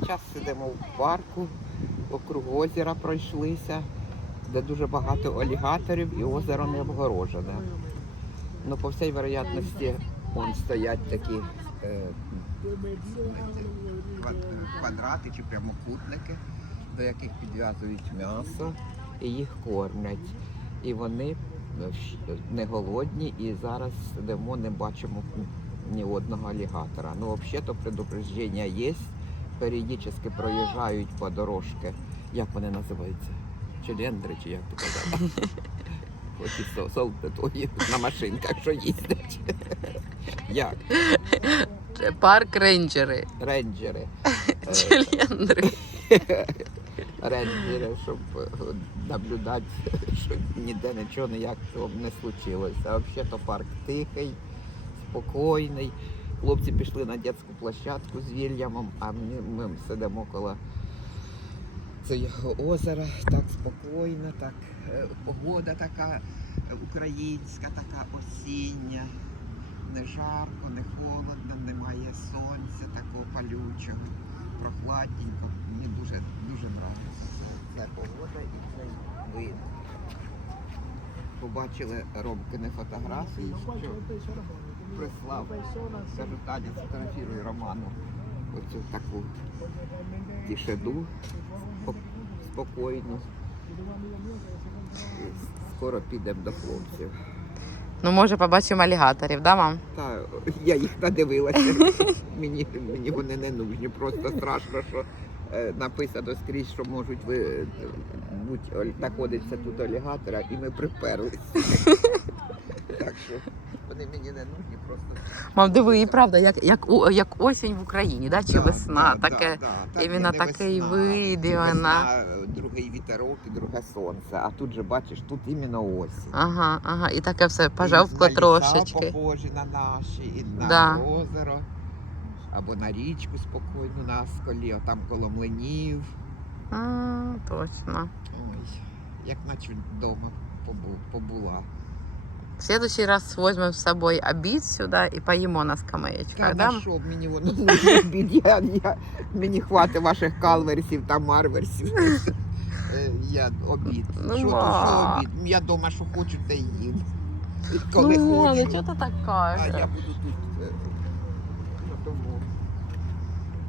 Зараз сидимо в парку, округ озера пройшлися, де дуже багато алігаторів і озеро не обгорожене. Ну, по всій вероятності, вон стоять такі е, квадрати чи прямокутники, до яких підв'язують м'ясо і їх кормлять. І вони е, не голодні, і зараз сидимо, не бачимо ні одного алігатора. Ну, взагалі-то предупреждення є. Періодично проїжджають по дорожки. Як вони називаються? Челендри, чи як ти казала? Оті со- солдати на машинках, що їздять. Як? Парк рейнджери. Рейнджери. Челендри. рейнджери, щоб е, наблюдати, щоб ніде нічого ніякого не случилося. А взагалі-то парк тихий, спокійний. Хлопці пішли на дитячу площадку з Вільямом, а ми, ми сидимо коло цього озера. Так спокійно, так е, погода така українська, така осіння. Не жарко, не холодно, немає сонця такого палючого, прохладненько. Мені дуже дуже подобається ця погода і цей вид. Побачили Ромкини фотографії, що прислав. Кажу, Таня, сфотографіруй Роману оцю таку тишину, спокійну. Скоро підемо до хлопців. Ну, може, побачимо алігаторів, да, мам? Та я їх надивилася. мені, мені вони не нужні. Просто страшно, що е, написано скрізь, що можуть ви будь знаходиться тут алігатора, і ми приперлися. так що мені не нужні, просто Мам, диви, і правда, як, як, як осінь в Україні, да? чи Да, весна, да, таке. да, да. іменно не такий вид, Весна, другий вітерок і друге сонце. А тут же бачиш, тут іменно осінь. Ага, ага, і таке все ліса трошечки. похожі на наші, і на Да. озеро, або на річку спокійну на сколі, а там коло млинів. А, точно. Ой, як наче вдома побу- побула. В следующий раз возьмем с собой обід сюди і поїмо на скамеєчках, Та да? на що б мені воно нужно бід? Я, я, мені хватить ваших калверсів та марверсів. Я обід. Ну, що, то, що обід? Я дома що хочу, те й їм. Коли ну, хочу. ну, чого ти так А я буду тут. е, ну, Тому.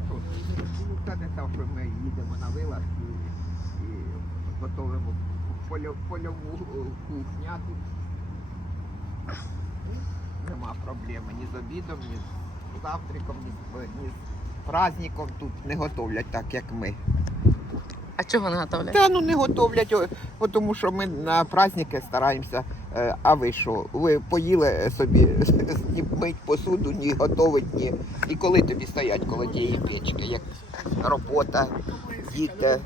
що, Це не так, що ми їдемо на вилаз і, і готуємо польо- польову е, кухню. а Тут нема проблеми ні з обідом, ні з завтраком, ні з, ні з праздником тут не готовлять так, як ми. А чого не готовлять? Та ну не готовлять, о, тому що ми на праздники стараємося. Е, А ви що? Ви поїли собі ні мить посуду, ні готовить, ні. І коли тобі стоять коло тієї печки, як робота, діти.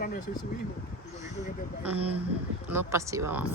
Мгм. Ну, спасибо, мама.